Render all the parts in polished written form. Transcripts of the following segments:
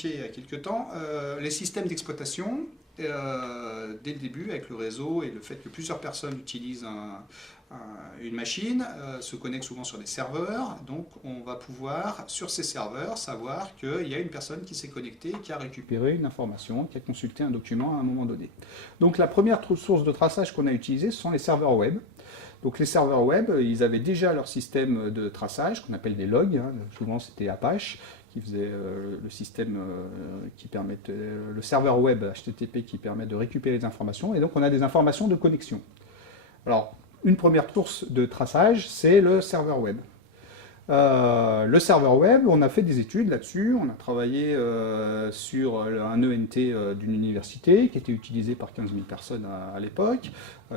évoqué il y a quelques temps, les systèmes d'exploitation, dès le début, avec le réseau et le fait que plusieurs personnes utilisent une machine, se connectent souvent sur des serveurs. Donc on va pouvoir, sur ces serveurs, savoir qu'il y a une personne qui s'est connectée, qui a récupéré une information, qui a consulté un document à un moment donné. Donc la première source de traçage qu'on a utilisée, ce sont les serveurs web. Donc les serveurs web, ils avaient déjà leur système de traçage, qu'on appelle des logs, hein. Souvent c'était Apache, qui faisait le système qui permettait, le serveur web HTTP qui permet de récupérer les informations, et donc on a des informations de connexion. Alors, une première source de traçage, c'est le serveur web. Le serveur web, on a fait des études là-dessus, on a travaillé sur un ENT d'une université qui était utilisé par 15 000 personnes à l'époque,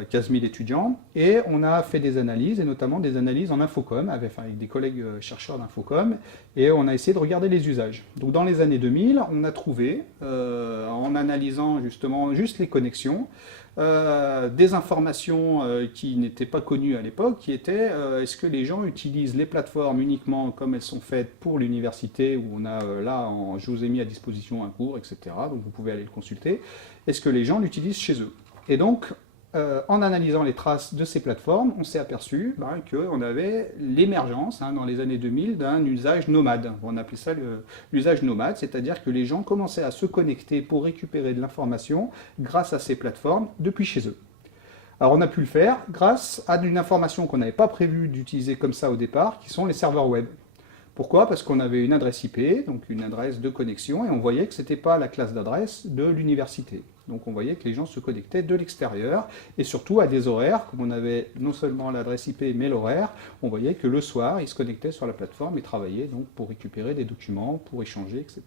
15 000 étudiants, et on a fait des analyses, et notamment des analyses en infocom, avec des collègues chercheurs d'infocom, et on a essayé de regarder les usages. Donc dans les années 2000, on a trouvé, en analysant justement juste les connexions, des informations qui n'étaient pas connues à l'époque, qui étaient est-ce que les gens utilisent les plateformes uniquement comme elles sont faites pour l'université, où on a je vous ai mis à disposition un cours, etc. Donc vous pouvez aller le consulter. Est-ce que les gens l'utilisent chez eux? Et donc, en analysant les traces de ces plateformes, on s'est aperçu qu'on avait l'émergence, dans les années 2000, d'un usage nomade. On appelait ça l'usage nomade, c'est-à-dire que les gens commençaient à se connecter pour récupérer de l'information grâce à ces plateformes depuis chez eux. Alors on a pu le faire grâce à une information qu'on n'avait pas prévu d'utiliser comme ça au départ, qui sont les serveurs web. Pourquoi? Parce qu'on avait une adresse IP, donc une adresse de connexion, et on voyait que ce n'était pas la classe d'adresse de l'université. Donc on voyait que les gens se connectaient de l'extérieur, et surtout à des horaires, comme on avait non seulement l'adresse IP, mais l'horaire, on voyait que le soir, ils se connectaient sur la plateforme et travaillaient donc pour récupérer des documents, pour échanger, etc.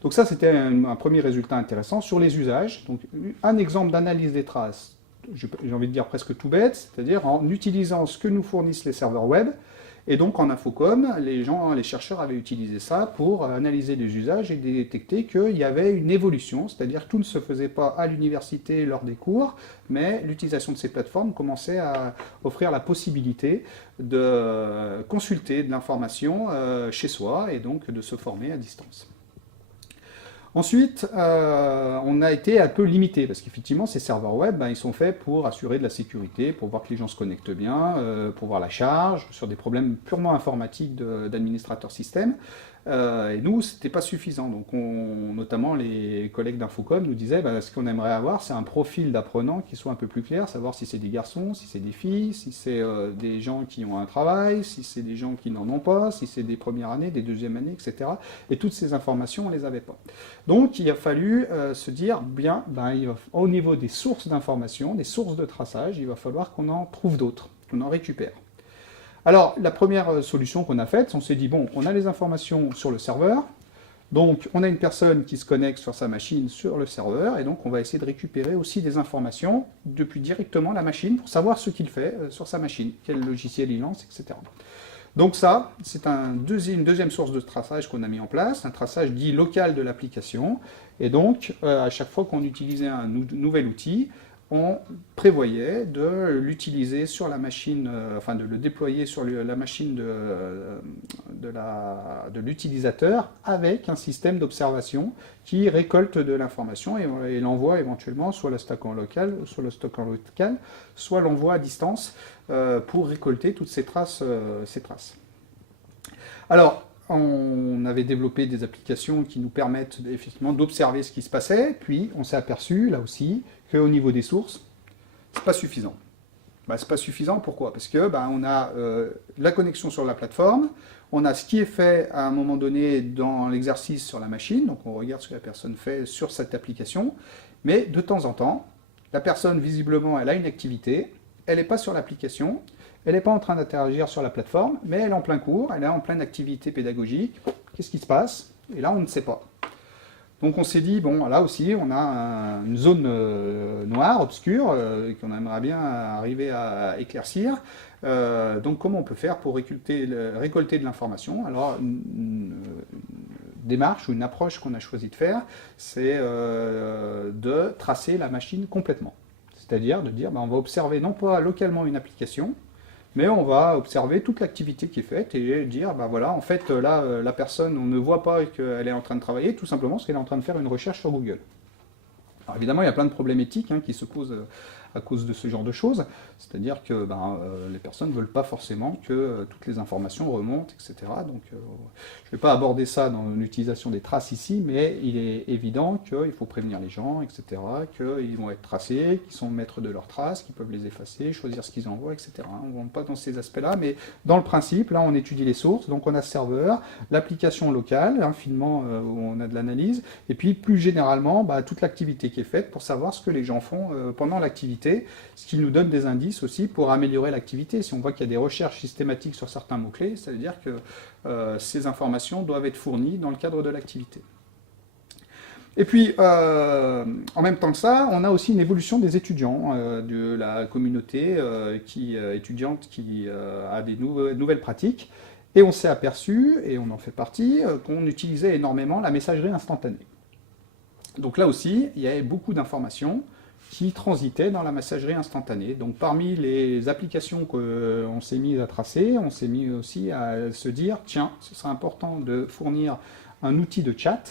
Donc ça, c'était un premier résultat intéressant sur les usages. Donc un exemple d'analyse des traces, j'ai envie de dire presque tout bête, c'est-à-dire en utilisant ce que nous fournissent les serveurs web. Et donc en infocom, les chercheurs avaient utilisé ça pour analyser les usages et détecter qu'il y avait une évolution, c'est-à-dire que tout ne se faisait pas à l'université lors des cours, mais l'utilisation de ces plateformes commençait à offrir la possibilité de consulter de l'information chez soi et donc de se former à distance. Ensuite, on a été un peu limité, parce qu'effectivement, ces serveurs web, ils sont faits pour assurer de la sécurité, pour voir que les gens se connectent bien, pour voir la charge, sur des problèmes purement informatiques d'administrateur système. Et nous, c'était pas suffisant. Donc, notamment les collègues d'Infocom nous disaient, ce qu'on aimerait avoir, c'est un profil d'apprenant qui soit un peu plus clair, savoir si c'est des garçons, si c'est des filles, si c'est des gens qui ont un travail, si c'est des gens qui n'en ont pas, si c'est des premières années, des deuxièmes années, etc. Et toutes ces informations, on les avait pas. Donc, il a fallu se dire, au niveau des sources d'informations, des sources de traçage, il va falloir qu'on en trouve d'autres, qu'on en récupère. Alors, la première solution qu'on a faite, on s'est dit, bon, on a les informations sur le serveur, donc on a une personne qui se connecte sur sa machine sur le serveur, et donc on va essayer de récupérer aussi des informations depuis directement la machine pour savoir ce qu'il fait sur sa machine, quel logiciel il lance, etc. Donc ça, c'est une deuxième source de traçage qu'on a mis en place, un traçage dit local de l'application, et donc à chaque fois qu'on utilisait un nouvel outil, on prévoyait de l'utiliser sur la machine, de le déployer sur la machine de l'utilisateur avec un système d'observation qui récolte de l'information et l'envoie éventuellement soit le stock en local, soit l'envoie à distance pour récolter toutes ces traces. Alors, on avait développé des applications qui nous permettent effectivement d'observer ce qui se passait, puis on s'est aperçu, là aussi, qu'au niveau des sources, c'est pas suffisant. C'est pas suffisant, pourquoi? Parce que on a la connexion sur la plateforme, on a ce qui est fait à un moment donné dans l'exercice sur la machine, donc on regarde ce que la personne fait sur cette application, mais de temps en temps, la personne, visiblement, elle a une activité, elle n'est pas sur l'application, elle n'est pas en train d'interagir sur la plateforme, mais elle est en plein cours, elle est en pleine activité pédagogique. Qu'est-ce qui se passe? Et là, on ne sait pas. Donc on s'est dit, bon, là aussi, on a une zone noire, obscure, qu'on aimerait bien arriver à éclaircir. Donc comment on peut faire pour récolter de l'information? Alors, une démarche ou une approche qu'on a choisi de faire, c'est de tracer la machine complètement. C'est-à-dire de dire, on va observer non pas localement une application, mais on va observer toute l'activité qui est faite et dire, bah voilà, en fait, là, la personne, on ne voit pas qu'elle est en train de travailler, tout simplement parce qu'elle est en train de faire une recherche sur Google. Alors évidemment, il y a plein de problèmes éthiques qui se posent à cause de ce genre de choses, c'est-à-dire que les personnes ne veulent pas forcément que toutes les informations remontent, etc. Donc je ne vais pas aborder ça dans l'utilisation des traces ici, mais il est évident qu'il faut prévenir les gens, etc., qu'ils vont être tracés, qu'ils sont maîtres de leurs traces, qu'ils peuvent les effacer, choisir ce qu'ils envoient, etc. On ne rentre pas dans ces aspects-là, mais dans le principe, là on étudie les sources, donc on a ce serveur, l'application locale, finement où on a de l'analyse, et puis plus généralement toute l'activité qui est faite pour savoir ce que les gens font pendant l'activité, ce qui nous donne des indices aussi pour améliorer l'activité. Si on voit qu'il y a des recherches systématiques sur certains mots-clés, ça veut dire que ces informations doivent être fournies dans le cadre de l'activité. Et puis, en même temps que ça, on a aussi une évolution des étudiants, de la communauté étudiante qui a des nouvelles pratiques. Et on s'est aperçu, et on en fait partie, qu'on utilisait énormément la messagerie instantanée. Donc là aussi, il y avait beaucoup d'informations qui transitaient dans la messagerie instantanée. Donc parmi les applications qu'on s'est mis à tracer, on s'est mis aussi à se dire, tiens, ce serait important de fournir un outil de chat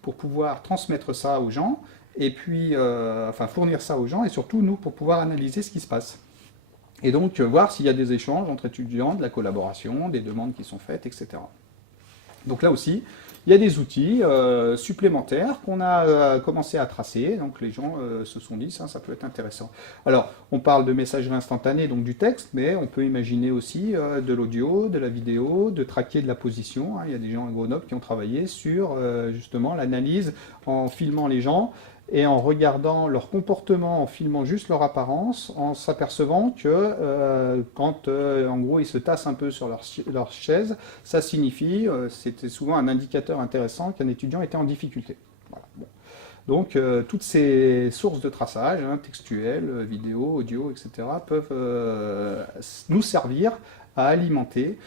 pour pouvoir transmettre ça aux gens, et puis, fournir ça aux gens, et surtout nous, pour pouvoir analyser ce qui se passe. Et donc voir s'il y a des échanges entre étudiants, de la collaboration, des demandes qui sont faites, etc. Donc là aussi, il y a des outils supplémentaires qu'on a commencé à tracer, donc les gens se sont dit, ça peut être intéressant. Alors, on parle de messagerie instantanée, donc du texte, mais on peut imaginer aussi de l'audio, de la vidéo, de traquer de la position. Il y a des gens à Grenoble qui ont travaillé sur justement l'analyse en filmant les gens, et en regardant leur comportement, en filmant juste leur apparence, en s'apercevant que quand en gros ils se tassent un peu sur leur chaise, ça signifie, c'était souvent un indicateur intéressant qu'un étudiant était en difficulté. Voilà. Bon. Donc toutes ces sources de traçage, textuelles, vidéo, audio, etc., peuvent nous servir à alimenter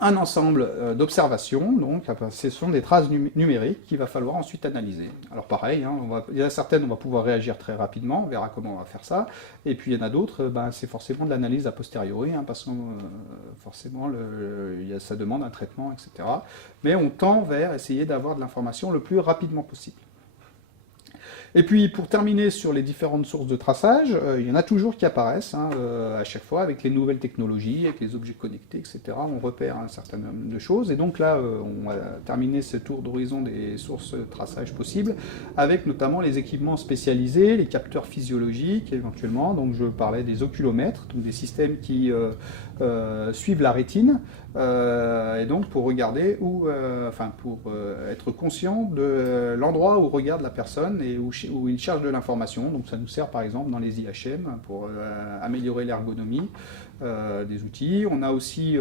un ensemble d'observations, donc ce sont des traces numériques qu'il va falloir ensuite analyser. Alors pareil, il y en a certaines, on va pouvoir réagir très rapidement, on verra comment on va faire ça, et puis il y en a d'autres, c'est forcément de l'analyse a posteriori, parce que forcément ça demande un traitement, etc. Mais on tend vers essayer d'avoir de l'information le plus rapidement possible. Et puis, pour terminer sur les différentes sources de traçage, il y en a toujours qui apparaissent à chaque fois avec les nouvelles technologies, avec les objets connectés, etc. On repère un certain nombre de choses. Et donc là, on va terminer ce tour d'horizon des sources de traçage possibles, avec notamment les équipements spécialisés, les capteurs physiologiques éventuellement. Donc je parlais des oculomètres, donc des systèmes qui suivent la rétine, et donc pour regarder pour être conscient de l'endroit où regarde la personne et où il cherche de l'information. Donc ça nous sert par exemple dans les IHM pour améliorer l'ergonomie des outils. On a aussi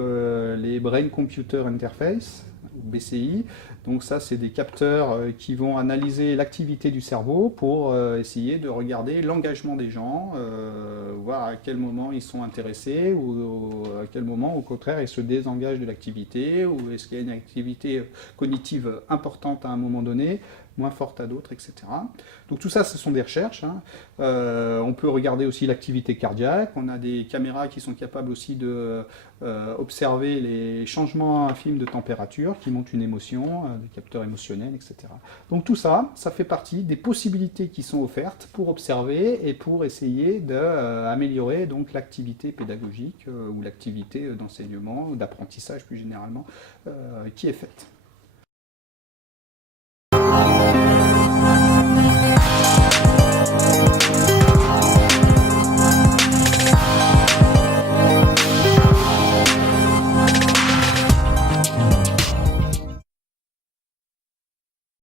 les Brain Computer Interface, ou BCI. Donc ça, c'est des capteurs qui vont analyser l'activité du cerveau pour essayer de regarder l'engagement des gens, voir à quel moment ils sont intéressés ou à quel moment, au contraire, ils se désengagent de l'activité, ou est-ce qu'il y a une activité cognitive importante à un moment donné, moins forte à d'autres, etc. Donc tout ça, ce sont des recherches. On peut regarder aussi l'activité cardiaque. On a des caméras qui sont capables aussi de observer les changements infimes de température qui montrent une émotion, des capteurs émotionnels, etc. Donc tout ça, ça fait partie des possibilités qui sont offertes pour observer et pour essayer d'améliorer donc l'activité pédagogique ou l'activité d'enseignement ou d'apprentissage plus généralement qui est faite.